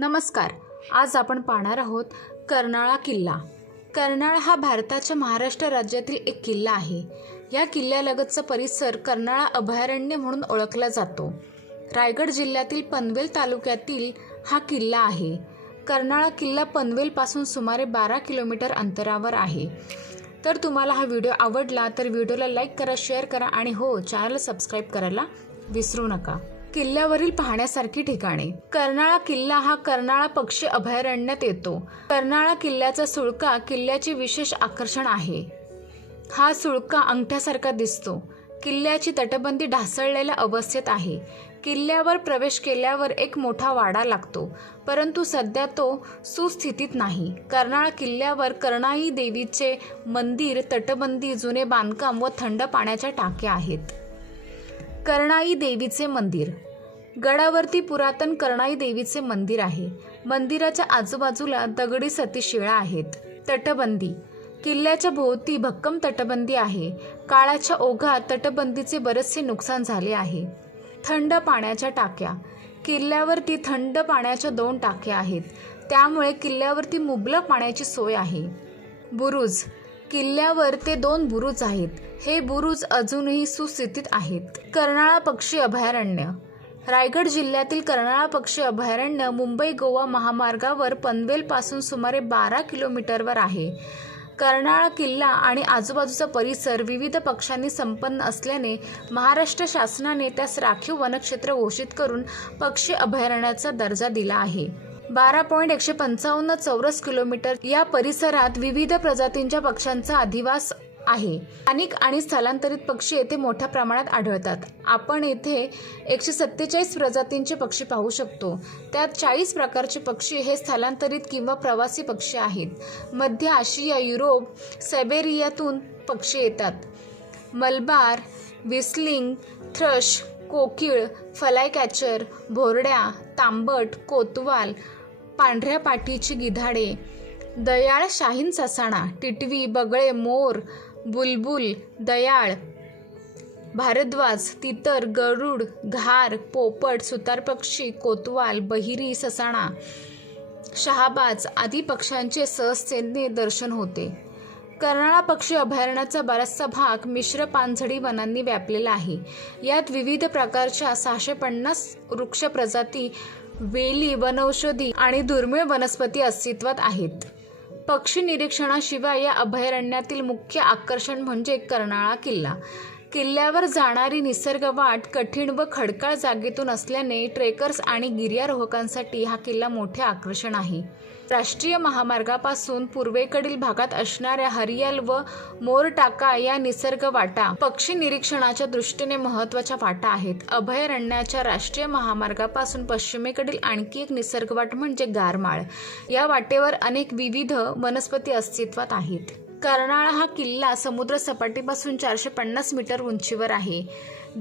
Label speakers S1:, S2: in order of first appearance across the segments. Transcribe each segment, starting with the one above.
S1: नमस्कार आज आपण पाहणार आहोत कर्नाळा किल्ला कर्नाळा हा भारताच्या महाराष्ट्र राज्यातील एक किल्ला आहे या किल्ल्यालगतचा परिसर कर्नाळा अभयारण्य म्हणून ओळखला जातो रायगड जिल्ह्यातील पनवेल तालुक्यातील हा किल्ला आहे कर्नाळा किल्ला पनवेलपासून सुमारे बारा किलोमीटर अंतरावर आहे तर तुम्हाला हा व्हिडिओ आवडला तर व्हिडिओला लाईक करा शेअर करा आणि हो चॅनल सबस्क्राईब करायला विसरू नका किल्ल्यावरील पाहण्यासारखी ठिकाणे कर्नाळा किल्ला हा कर्नाळा पक्षी अभयारण्यात येतो कर्नाळा किल्ल्याचा सुळका किल्ल्याचे विशेष आकर्षण आहे हा सुळका अंगठ्यासारखा दिसतो किल्ल्याची तटबंदी ढासळलेल्या अवस्थेत आहे किल्ल्यावर प्रवेश केल्यावर एक मोठा वाडा लागतो परंतु सध्या तो सुस्थितीत नाही कर्नाळा किल्ल्यावर कर्णाई देवीचे मंदिर तटबंदी जुने बांधकाम व थंड पाण्याच्या टाक्या आहेत कर्णाई देवीचे मंदिर गडावरती पुरातन कर्णाई देवीचे मंदिर आहे मंदिराच्या आजूबाजूला दगडी सतीशिळा आहेत तटबंदी किल्ल्याच्या भोवती भक्कम तटबंदी आहे काळाच्या ओघात तटबंदीचे बरेचसे नुकसान झाले आहे थंड पाण्याच्या टाक्या किल्ल्यावरती थंड पाण्याच्या दोन टाक्या आहेत त्यामुळे किल्ल्यावरती मुबलक पाण्याची सोय आहे बुरुज किल्ल्यावर ते दोन बुरुज आहेत हे बुरुज अजूनही सुस्थितीत आहेत कर्नाळा पक्षी अभयारण्य रायगड जिल्ह्यातील कर्नाळा पक्षी अभयारण्य मुंबई गोवा महामार्गावर पनवेलपासून सुमारे बारा किलोमीटरवर आहे कर्नाळा किल्ला आणि आजूबाजूचा परिसर विविध पक्षांनी संपन्न असल्याने महाराष्ट्र शासनाने त्यास राखीव वनक्षेत्र घोषित करून पक्षी अभयारण्याचा दर्जा दिला आहे बारा पॉईंट एकशे पंचावन्न चौरस किलोमीटर या परिसरात विविध प्रजातींच्या पक्ष्यांचा अधिवास आहे स्थानिक आणि स्थलांतरित पक्षी येथे मोठ्या प्रमाणात आढळतात आपण येथे एकशे सत्तेचाळीस प्रजातींचे पक्षी पाहू शकतो त्यात चाळीस प्रकारचे पक्षी हे स्थलांतरित किंवा प्रवासी पक्षी आहेत मध्य आशिया युरोप सायबेरियातून पक्षी येतात मलबार विस्लिंग थ्रश कोकिळ फलाय कॅचर भोरड्या तांबट कोतवाल पांढऱ्या पाठीची गिधाडे दयाळ शाहीन ससाणा टिटवी बगळे मोर बुलबुल दयाळ भारद्वाज तितर गरुड घार पोपट पक्षी कोतवाल बहिरी ससाणा शहाबाज आदी पक्ष्यांचे सहजतेने दर्शन होते कर्नाळा पक्षी अभयारण्याचा बराचसा भाग मिश्र पानझडी वनांनी व्यापलेला आहे यात विविध प्रकारच्या सहाशे पन्नास वृक्ष प्रजाती वेली वनौषधी आणि दुर्मिळ वनस्पती अस्तित्वात आहेत पक्षी निरीक्षणाशिवाय या अभयारण्यातील मुख्य आकर्षण म्हणजे कर्नाळा किल्ला किल्ल्यावर जाणारी निसर्ग वाट कठीण व खडकाळ जागेतून असल्याने ट्रेकर्स आणि गिर्यारोहकांसाठी हा किल्ला मोठे आकर्षण आहे राष्ट्रीय महामार्गापासून पूर्वेकडील भागात असणाऱ्या हरियाल व मोरटाका या निसर्ग वाटा पक्षी निरीक्षणाच्या दृष्टीने महत्त्वाच्या वाटा आहेत अभयारण्याच्या राष्ट्रीय महामार्गापासून पश्चिमेकडील आणखी एक निसर्गवाट म्हणजे गारमाळ या वाटेवर अनेक विविध वनस्पती अस्तित्वात आहेत कर्नाळा हा किल्ला समुद्रसपाटीपासून चारशे पन्नास मीटर उंचीवर आहे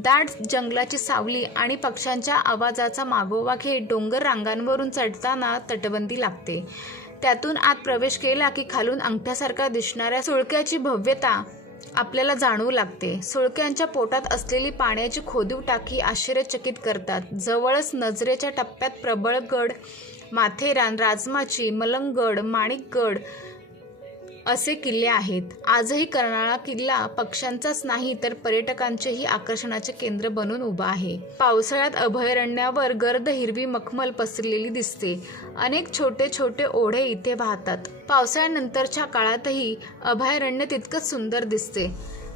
S1: दाट जंगलाची सावली आणि पक्ष्यांच्या आवाजाचा मागोवा घेत डोंगर रांगांवरून चढताना तटबंदी लागते त्यातून आत प्रवेश केला की खालून अंगठ्यासारखा दिसणाऱ्या सुळक्याची भव्यता आपल्याला जाणवू लागते सुळक्यांच्या पोटात असलेली पाण्याची खोदीव टाकी आश्चर्यचकित करतात जवळच नजरेच्या टप्प्यात प्रबळगड माथेरान राजमाची मलंगगड माणिकगड असे किल्ले आहेत आजही कर्नाळा किल्ला पक्ष्यांचाच नाही तर पर्यटकांचेही आकर्षणाचे केंद्र बनून उभा आहे पावसाळ्यात अभयारण्यावर गर्द हिरवी मखमल पसरलेली दिसते अनेक छोटे छोटे ओढे इथे वाहतात पावसाळ्यानंतरच्या काळातही अभयारण्य तितकंच सुंदर दिसते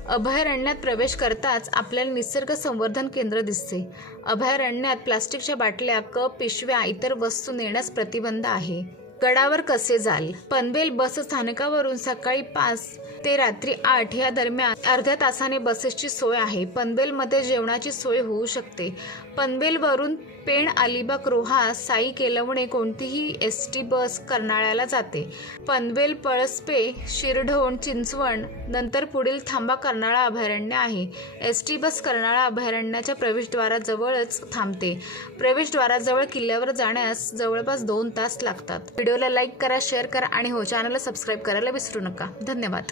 S1: अभयारण्यात प्रवेश करताच आपल्याला निसर्ग संवर्धन केंद्र दिसते अभयारण्यात प्लास्टिकच्या बाटल्या कप पिशव्या इतर वस्तू नेण्यास प्रतिबंध आहे गडावर कसे जाल पनवेल बस स्थानकावरून सकाळी पाच ते रात्री आठ या दरम्यान अर्ध्या तासाने बसेसची सोय आहे पनवेलमध्ये जेवणाची सोय होऊ शकते वरून पेण अलिबाग रोहा साई केलवणे कोणतीही एस टी बस कर्नाळ्याला जाते पनवेल पळसपे शिरढोण चिंचवण नंतर पुढील थांबा कर्नाळा अभयारण्य आहे एस टी बस कर्नाळा अभयारण्याच्या प्रवेशद्वाराजवळच थांबते प्रवेशद्वाराजवळ किल्ल्यावर जाण्यास जवळपास दोन तास लागतात व्हिडिओला लाईक करा शेअर करा आणि हो चॅनलला सबस्क्राईब करायला विसरू नका धन्यवाद